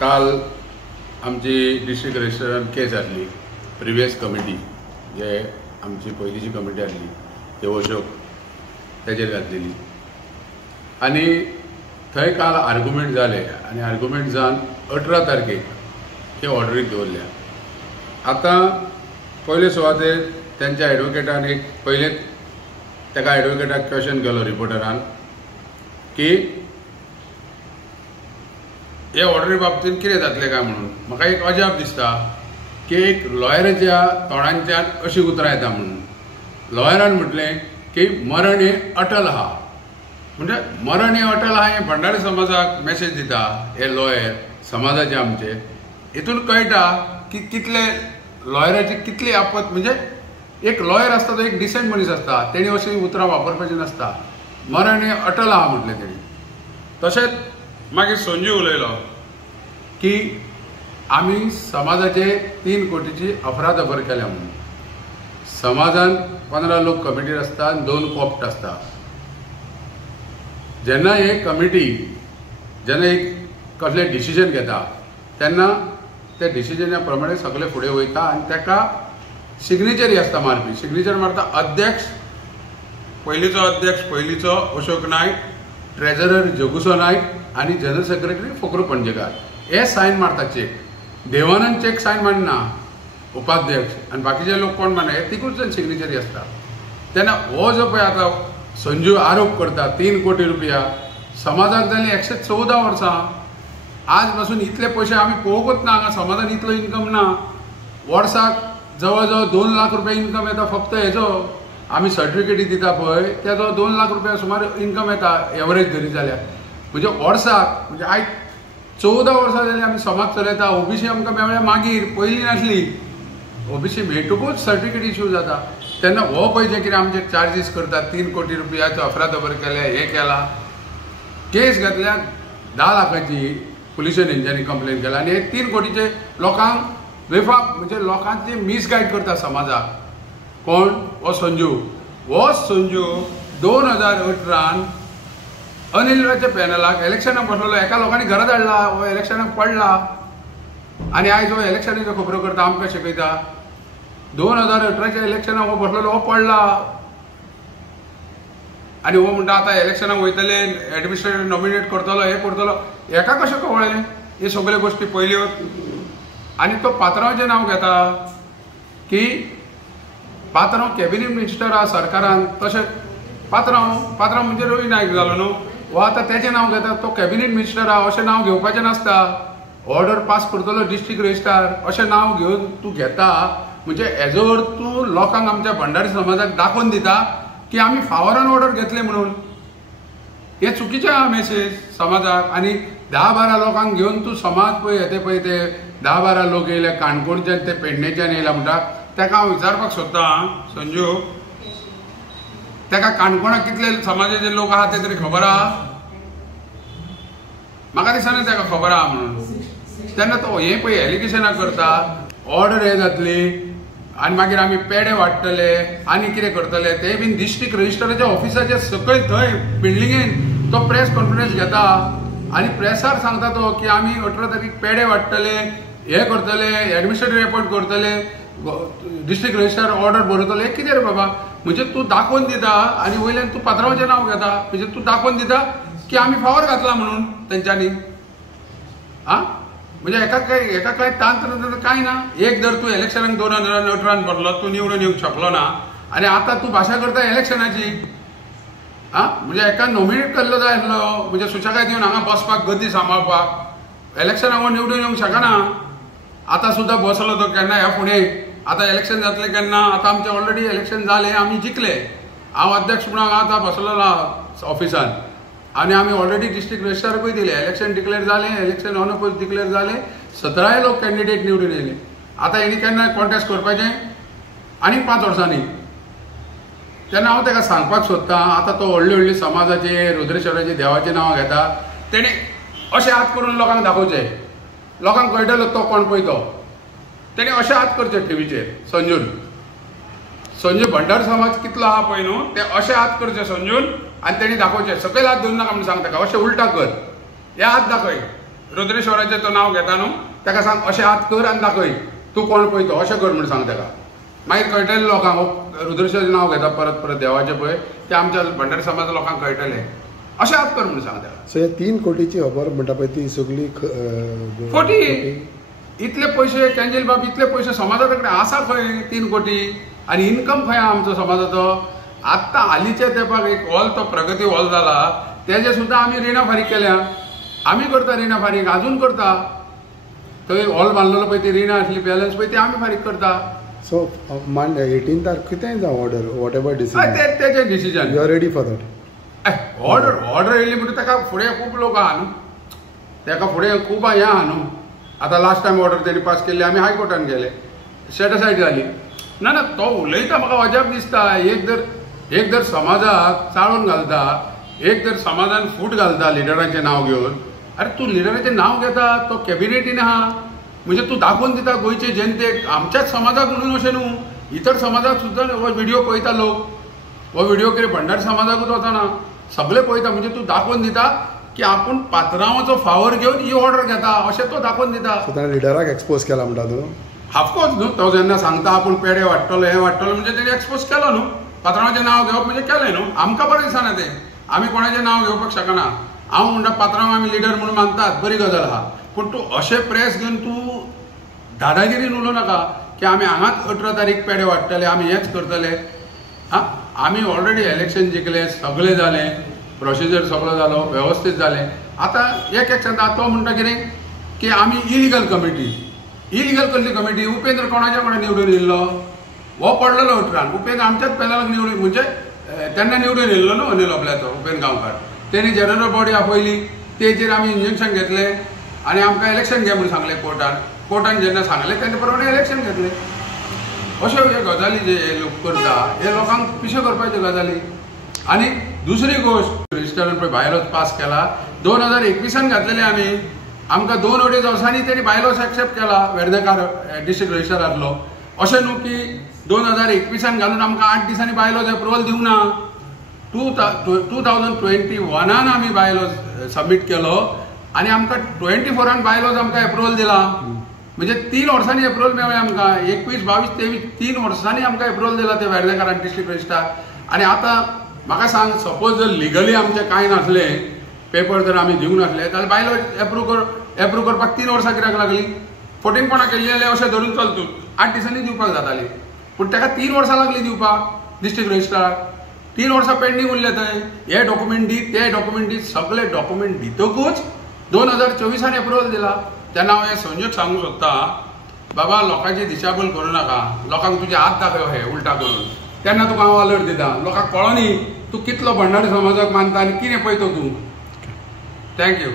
काल आमची डिस्ट्रिक्ट रजिस्ट्रारान केस जातली प्रिवियस कमिटी जे आमची पयलींची कमिटी आसली ते अशोक तेजेर घातलेली आनी थंय काल आर्ग्युमेंट जाले आनी आर्ग्युमेंट जावन 18 तारखेक हे ऑर्डरीक दवरल्या. आतां पयले सुवातेर त्यांच्या एडवोकेटान एक पयलेच ताका एडवोकेटाक क्वेश्चन केलो रिपोर्टरान की हे ऑर्डरी बाबतींत कितें जातलें काय म्हणून. म्हाका एक अजाप दिसता की एक लॉयराच्या तोंडांच्यान अशीं उतरां येता म्हणून. लॉयरान म्हटलें की मरण हें अटल आहा, म्हणजे मरण हें अटल आहा हें भंडारी समाजाक मॅसेज दिता हे लॉयर समाजाचे आमचे. हितून कळटा की कितले लॉयराची कितली आपत, म्हणजे एक लॉयर आसता तो एक डिसेंट मनीस आसता, तेणी अशीं उतरां वापरपाची नासता. मरण हें अटल आहा म्हटलें तेणी. तशेंच मागीर संजू उलयलो की आमी समाजाचे 3 कोटीची अफरातफर केल्या म्हणून. समाजान 15 लोक कमिटीर आसता आनी 2 कॉप्ट आसता. जेन्ना हे कमिटी जेन्ना एक कसले डिसिजन घेता तेन्ना त्या डिसिजना प्रमाणे सगळे फुडें वयता आनी ताका सिग्नेचरी आसता मारपी. सिग्नेचर मारता अध्यक्ष, पयलीचो अशोक नायक, ट्रेझरर जगुसो नायक आनी जनरल सेक्रेटरी फकरू पणजेकार. हे सायन मारता चेक. देवानंद चेक सायन मारना उपाध्यक्ष आनी बाकीचे लोक कोण मारना, हे तिगूच जण सिग्नेचरी आसता. तेन्ना हो जो पळय आतां संजू आरोप करता 3 कोटी रुपया समाजाक जाली 114 वर्सां. आज पासून इतले पयशे आमी पळोवंकूच ना. हांगा समाजान इतलो इन्कम ना. वर्साक जवळ जवळ 2 लाख रुपया इन्कम येता फक्त हेजो. आमी सर्टिफिकेटी दिता पळय तेजो 2 लाख रुपया सुमार इन्कम येता एवरेज धरी जाल्यार. म्हणजे वर्साक, म्हणजे आयज 14 वर्सां जाली आमी समाज चलयता. ओबीसी आमकां मेळ्ळ्या मागीर, पयलीं नासली. ओबीसी मेळटकूच सर्टिफिकेट इश्यू जाता. तेन्ना हो पळय जे कितें आमचे चार्जीस करतात 3 कोटी रुपयाचो अफरातफर केल्या, हे केला, केस घातल्या 10 लाखाची पुलिशेन हेंच्यांनी कंप्लेन केला आनी हे 3 कोटीचे लोकांक बेफाम, म्हणजे लोकांचे मिसगायड करता समाजाक. कोण? हो संजू. हो संजू 2018 अनिलच्या पॅनलाक इलेक्शनाक बसलेलो. एका लोकांनी घरात हाडला, हो इलेक्शनाक पडला आनी आयज हो इलेक्शनाच्यो खबरो करता, आमकां शिकयता. 2018च्या इलेक्शनाक हो बसलेलो, हो पडला आनी हो म्हणटा आतां इलेक्शनाक वयतले, एडमिनिस्ट्रेटर नॉमिनेट करतलो, हे करतलो. हेका कशें कळ्ळें हे सगळ्यो गोश्टी पयल्यो. आनी तो पात्रांवाचें नांव घेता की पात्रांव कॅबिनेट मिनिस्टर आहा सरकारान. तशें पात्रांव म्हणजे रवी नायक जालो न्हू. हो आतां तेजें नांव घेता, तो कॅबिनेट मिनिस्टर आहा अशें नांव घेवपाचें नासता. ऑर्डर पास करतलो डिस्ट्रिक्ट रजिस्ट्रार अशें नांव घेवन तूं घेता, म्हणजे हेजो अर्थ तूं लोकांक आमच्या भंडारी समाजाक दाखोवन दिता की आमी फावरान ऑर्डर घेतले म्हणून. हे चुकीचें आहा मेसेज समाजाक. आनी 10-12 लोकांक घेवन तूं समाज पळय येते पळय ते 10-12 लोक येयले काणकोणच्यान ते पेडणेच्यान येयला म्हणटा. ताका हांव विचारपाक सोदतां संजू, ताका काणकोणाक कितले समाजाचे लोक आहा ते तरी खबर आहा? म्हाका दिसना ताका खबर आहा म्हणून. तेन्ना तो हें पळय एलिगेशनां करता, ऑर्डर हे जातली आनी मागीर आमी पेडे वाडटले आनी कितें करतले ते बीन डिस्ट्रिक्ट रजिस्ट्राराच्या ऑफिसाच्या सकयल थंय बिल्डिंगेन तो प्रेस कॉन्फरन्स घेता आनी प्रेसार सांगता तो की आमी 18 तारीख पेडे वाडटले, हे करतले, एडमिनिस्ट्रेटर अपॉयंट करतले, डिस्ट्रिक्ट रजिस्ट्रार ऑर्डर बरयतले. हे कितें रे बाबा? म्हणजे तूं दाखोवन दिता आनी वयल्यान तूं पात्रांवाचें नांव घेता. म्हणजे तूं दाखोवन दिता की आमी फावर घातला म्हणून तेंच्यांनी. आं म्हणजे एका काय तांत्र कांय ना. एक जर तूं इलेक्शनाक 2018 भरलो, तूं निवडून येवंक शकलो ना आनी आतां तूं भाशा करता इलेक्शनाची. आं म्हणजे एका नॉमिनेट केल्लो जाय आसलो, म्हणजे सुशेगाद येवन हांगा बसपाक, गद्दी सांबाळपाक. इलेक्शनाक हो निवडून येवंक शकना. आतां सुद्दां बसलो तो केन्ना ह्या फुडें. आतां इलेक्शन जातलें केन्ना? आतां आमचें ऑलरेडी इलेक्शन जालें, आमी जिखले. हांव अध्यक्ष म्हणून आतां बसलेलो ऑफिसान आनी आमी ऑलरेडी डिस्ट्रिक्ट रजिस्ट्रारकूय दिले. इलेक्शन डिक्लेअर जालें, इलेक्शन अनअपोज डिक्लेअर जालें, 17 लोक कॅन्डिडेट निवडून येयले. आतां हेणी केन्ना कॉन्टेस्ट करपाचें आनीक 5 वर्सांनी. तेन्ना हांव ताका सांगपाक सोदतां, आतां तो व्हडली समाजाचे, रुद्रेश्वराचे देवाचें नांव घेता. तेणी अशें हात करून लोकांक दाखोवचें, लोकांक कळटलो तो कोण पळय तो. तेणी अशें हात करचे टीव्हीचेर संजून. संजू भंडार समाज कितलो आहा पळय न्हू, ते अशें हात करचे संजून आनी तेणी दाखोवचें. सकयल हात धरून नाका म्हणून सांगता, अशें उलटा कर, हे हात दाखय. रुद्रेश्वराचें तो नांव घेता न्हू ताका सांग अशें हात कर आनी दाखय तूं कोण पळयतो अशें कर म्हूण सांग ताका मागीर कळटलें लोकांक रुद्रेश्वराचें नांव घेता परत परत देवाचें पळय तें आमच्या भंडारी समाज लोकांक कळटलें अशें हात कर म्हूण सांग ताका. सो 3 कोटीची खबर म्हणटा पळय ती सगळी खोटी. इतले पयशे कॅन्जील बाब इतले पयशे समाजा कडेन आसा खंय 3 कोटी आनी इन्कम खंय आमचो समाजाचो. आत्तां हालींच्या तेंपाक एक हॉल तो प्रगती हॉल जाला तेजे सुद्दां आमी रिणां फारीक केल्या. आमी करता रिणां फारीक अजून करता. थंय हॉल बांदलेलो पळय ती रिणां आसली बॅलन्स पळय ती आमी फारीक करता. सो 18 कितेंय जावं ऑर्डर वॉट एवर डिसिजन decision decision you are ready for that. Order येयली म्हणटा ताका फुडें खूब लोक आहा न्हू ताका फुडें खूब हें आहा न्हू. आतां लास्ट टायम ऑर्डर तेणी पास केल्ली आमी हायकोर्टान गेले सेटिसायड जाली. ना ना तो उलयता म्हाका अजाप दिसता. एक जर समाजाक चाळून घालता एक जर समाजान फूट घालता लिडराचें नांव घेवन अरे तूं लिडराचें नांव घेता तो कॅबिनेटीन आहा म्हणजे तूं दाखोवन दिता गोंयचे जनतेक आमच्याच समाजाक म्हणून अशें न्हू इतर समाजाक सुद्दां हो व्हिडिओ पळयता लोक. हो व्हिडिओ कितें भंडारी समाजाकूच वचना सगळे पळयता म्हणजे तूं दाखोवन दिता की आपूण पात्रांवाचो फावर घेवन ही ऑर्डर घेता अशें तो दाखोवन दिता. सो ताणें लिडराक एक्सपोज केला म्हणटा तूं. ऑफकोर्स न्हू तो जेन्ना सांगता आपूण पेडे वाडटलो हें वाडटलो म्हणजे तेणी एक्सपोज केलो न्हू. पात्रांवाचें नांव घेवप म्हणजे केलें न्हू. आमकां बरें दिसना तें आमी कोणाचें नांव घेवपाक शकना. हांव म्हणटा पात्रांव आमी लिडर म्हणून मानतात बरी गजाल आहा पूण तूं अशें प्रेस घेवन तूं दादागिरीन उलोवं नाका की आमी हांगाच 18 तारीख पेडे वाडटले आमी हेंच करतले. हां आमी ऑलरेडी इलेक्शन जिखले सगळें जालें प्रोसिजर सगळो जालो वेवस्थीत जालें. आतां एक सांगता तो म्हणटा कितें की आमी इलिगल कसली कमिटी उपेंद्र कोणाच्या कोणा निवडून येयल्लो हो पडलेलो 18 उपेंद्र आमच्याच पॅनलाक निवडून म्हणजे तेन्ना निवडून येयल्लो न्हू अनिल ओबल्याचो उपेंद्र गांवकार तेणी जनरल बॉडी आपयली तेजेर आमी इंजेक्शन घेतलें आनी आमकां इलेक्शन घे म्हणून सांगलें कोर्टान जेन्ना सांगलें तेन्ना प्रमाणे इलेक्शन घेतलें. अश्यो ह्यो गजाली जे लोक करता हे लोकांक पिशे करपाच्यो गजाली. आनी दुसरी गोश्ट रजिस्टरान पळय बायलॉज पास केला 2021 घातलेले आमी आमकां 2-2.5 वर्सांनी तेणी बायलॉज एक्सेप्ट केला वेर्णेकार डिस्ट्रिक्ट रजिस्टरांतलो. अशें न्हू की 2021 घालून आमकां 8 दिसांनी बायलॉज एप्रुवल दिवंक ना. 2021 आमी बायलॉज सबमीट केलो आनी आमकां 24 बायलॉज आमकां एप्रुवल दिला म्हणजे 3 वर्सांनी एप्रुवल मेळ्ळें आमकां 21, 22, 23 3 वर्सांनी आमकां एप्रुवल दिला ते वेर्णेकारान डिस्ट्रिक्ट रजिस्ट्रार. आनी आतां म्हाका सांग सपोज जर लिगली आमचें कांय नासलें पेपर जर आमी दिवंक नासले जाल्यार बायलॉज एप्रूव करपाक 3 वर्सां कित्याक लागली. फटींगपणां केल्ली जाल्यार अशें धरून चल तूं 8 दिसांनी दिवपाक जाताली पूण ताका 3 वर्सां लागली दिवपाक डिस्ट्रिक्ट रजिस्ट्रार. 3 वर्सां पेंडींग उरले थंय हे डॉक्युमेंट दी ते डॉक्युमेंट दी सगळे डॉक्युमेंट दितकूच 2024 एप्रुवल दिला. तेन्ना हांव हे संजोग सांगूंक सोदता बाबा लोकांची दिशाभूल करूं नाका. लोकांक तुजे हात दाखय हे उलटा करून तेन्ना तुका हांव अलर्ट दिता. लोकांक कळोनी तूं कितलो भंडारी समाजाक मानता आनी कितें पळयतो तूं. थँक्यू.